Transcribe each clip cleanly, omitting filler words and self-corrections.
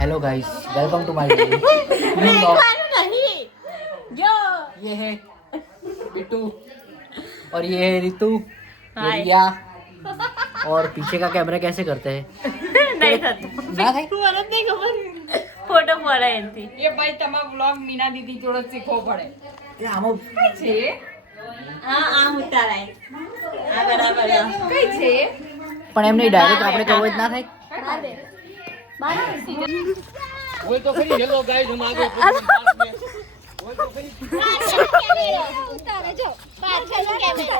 Hello guys, welcome to my video. नहीं जो ये है बिट्टू और ये है रितु, ये हाय। रिया। और पीछे का कैमरा कैसे करते हैं? नहीं થતું ના થાય? મને નહીં ખબર ફોટો પડાય એનથી એ ભાઈ તમારો વ્લોગ મીના દીદી જોડે શીખવો પડે એ આમાં કઈ છે હા આમ ઉતારાય આ બરાબર કઈ છે પણ એમ નહીં, ડાયરેક્ટ આપણે કરવો જ ના થાય. बोल तो खरी हेलो गाइस हम आगे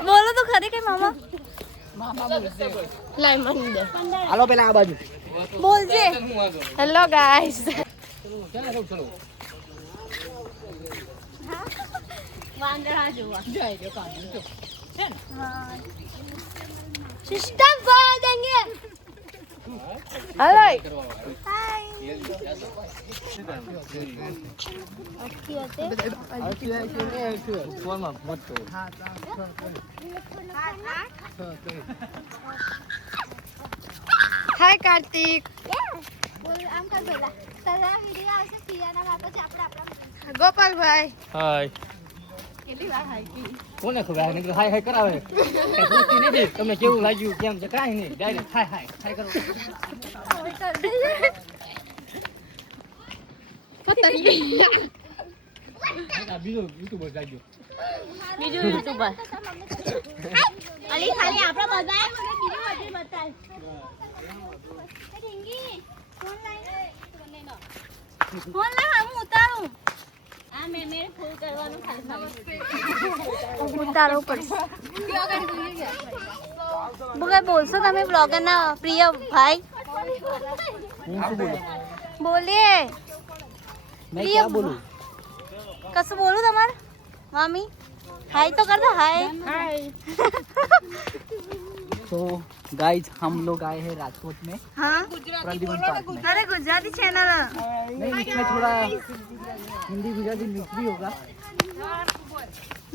બોલો તો ખરી કે મામા હાલો પેલા આ બાજુ. બોલજે હેલો ગાઈસ चलो चलो વાંદરા જોવા સિસ્ટમ ફોર દેંગે હેલો फोन में मत करो હાય કાર્તિક બોલ આમ કર પેલા તારા વિડિયો આવશે પિયાના બાપા છે આપણા ગોપાલભાઈ हाय કેટલી વાર હાઈ કી કોને ખબર આ નકર હાય હાય કરાવે કઈ પૂછતી નથી તમને કેવું લાગ્યું કેમ છે કાઈ નહીં ડાયરેક્ટ હાય હાય હાય કરો આ બીજો યુટ્યુબર જાગ્યો બીજું યુટ્યુબર અલી ખાલી આપણા બધાએ મને બીજું બધું બતાય એ ઢીંગી ફોન લાઈને ફોન લે હું ઉતારું આ મેં ફૂલ કરવાનું ખાલી ઉતારવું પડશે કઈ બોલશો તમે બ્લોગર ના પ્રિય ભાઈ બોલીએ मैं क्या बोलूं? કશું બોલું તમારે મામી હાય તો કર દો હાય तो गाइस हम लोग आए हैं राजकोट में हाँ प्रतिबंध पार्क में। अरे गुजराती चैनल नहीं, इसमें थोड़ा हिंदी गुजराती मिक्स भी होगा.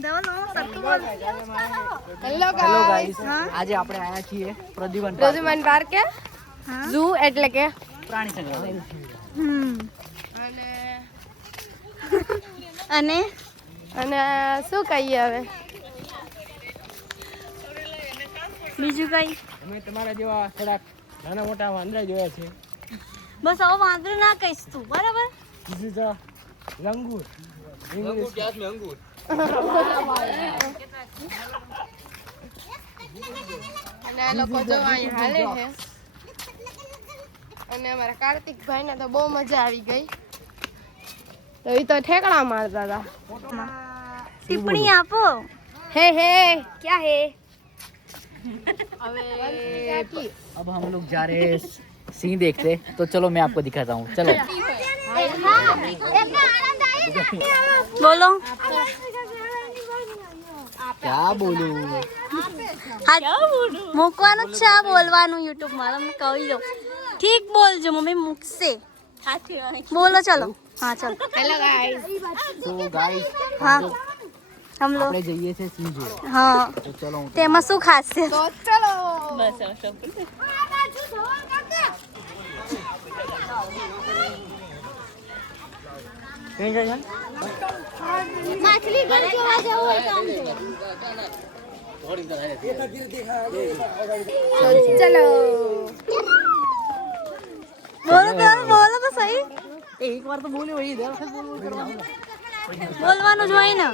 બોલો સરખું બોલ હેલો હેલો ગાઈસ, આજે આપણે આયા છીએ પ્રતિબંધ પાર્ક. પ્રદ્યુમન પાર્ક કે ઝૂ એટલે કે પ્રાણી સંગ્રહાલય. અને અને શું કહીએ હવે બીજું કઈ અમે તમારા જેવા થોડાક નાના મોટા વાંદરા જોયા છે બસ હવે વાંદરો ના કહીશ તું બરાબર This is a langur. English. અને આ લોકો જો અહીં હાલે છે અને અમારા કાર્તિકભાઈ ને તો બહુ મજા આવી ગઈ તો એ તો ઠેકડા મારતા હતા ટિપ્પણી આપો હે હે ક્યાં હે હવે अब हम लोग जा रहे हैं सिंह देखते. तो चलो मैं आपको दिखाता हूँ. चलो. બોલો क्या बोलूं? મૂકવાનું જ છે આ બોલવાનું યુટ્યુબ માં તમને કહી દો ઠીક બોલજો મમ્મી મૂકશે બોલો ચલો હા ચલો હેલો ગાઈસ तो गाइस हाँ हम लोग આપણે જઈએ છે સિંહ જોવા. હા તો ચલો હું તેમાં શું ખાસ છે તો ચલો કઈ જાય છે? માછલી ઘર જોવા જવું હોય તો આમ જવાય. ચલો બોલો તો બોલો તો સહી એક વાર તો બોલ્યો એ દર વખત બોલવું કરવાનું. બોલવાનું જ હોય ને તો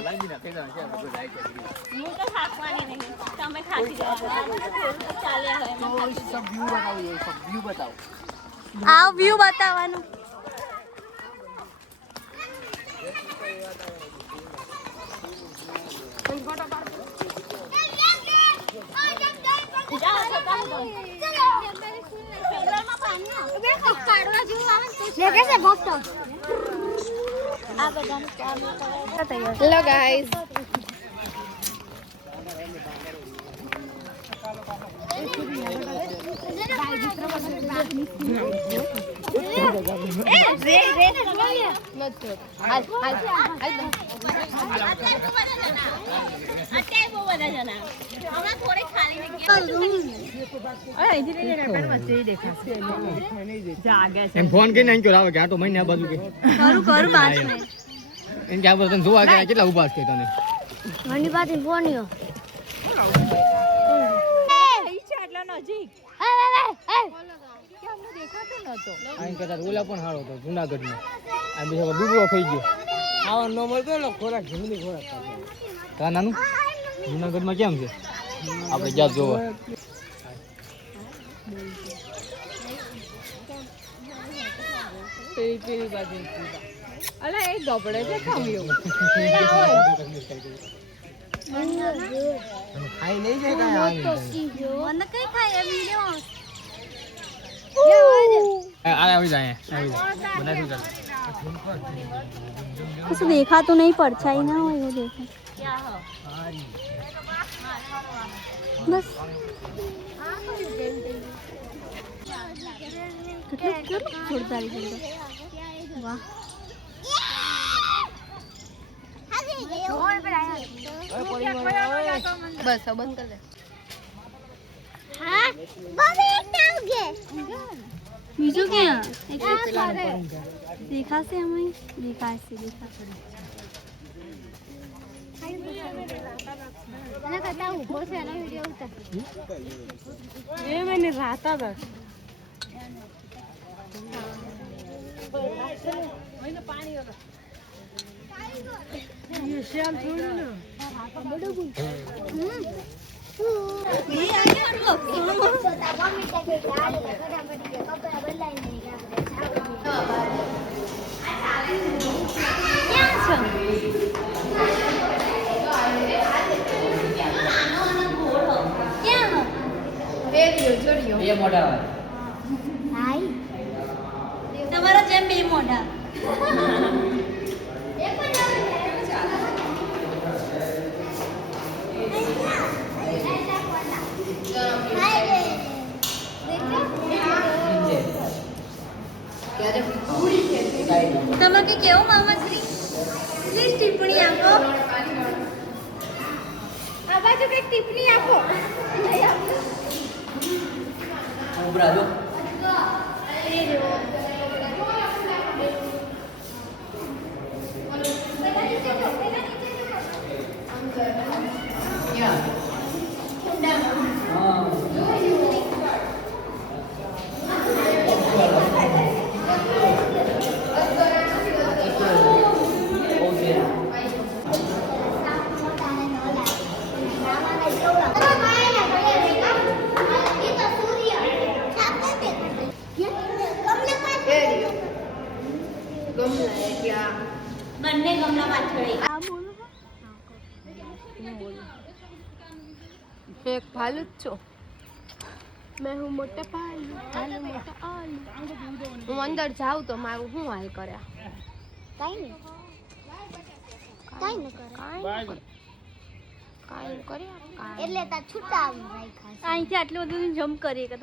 सब व्यू बताओ, ये सब व्यू बताओ. આ વ્યૂ બતાવવાનું હેલો ગાઈસ એમ ફોન કરીને એમ આવે કે આ તો મહિને આ બાજુ કે કરું 5 મિનિટ એમ કે આ તને જોવા ગયા કેટલા ઉભા છે તને ઘણી પાસે ફોન યો આઈ કદાચ ઓલા પણ હારો હતો જુનાગઢમાં આ બીજો ડૂબળો થઈ ગયો આવા ન મળતો ને ખોરાક જંગલી ખોરાક કા નાનું જુનાગઢમાં કેમ છે આપણે જ્યાં જોવા અલા એ ગબડે છે ખાવ્યો ખાઈ નહીં જાય કાંઈ મને કઈ ખાય વિડિયો આવી જાય બધા શું ચાલે कुछ देखा तो नहीं परछाई ना हो वो देखा बस छोड़ता वाह બસ બંધ કર દે बीजू क्या देखा से हमें देखा से देखा એ મને રાતા બસ ये मोटा તમારા જેમ બે મોઢા તમે કે કેવું મામાશ્રી પ્લીઝ ટિપ્પણી આપો આ બાજુ કઈ ટિપ્પણી આપો उबरा दो બંને ગમલા પાછળ આ બોલો એક ભાલુ જ છો મેં હું મોટે ભાલુ મોટા આલુ હું અંદર જાઉં તો મારું શું હાલ કર્યા કાઈ ન કાઈ કર્યા એટલે તા છૂટા આવી જાય ખાસ અહીંથી આટલું બધું જમ્પ કરીએ કે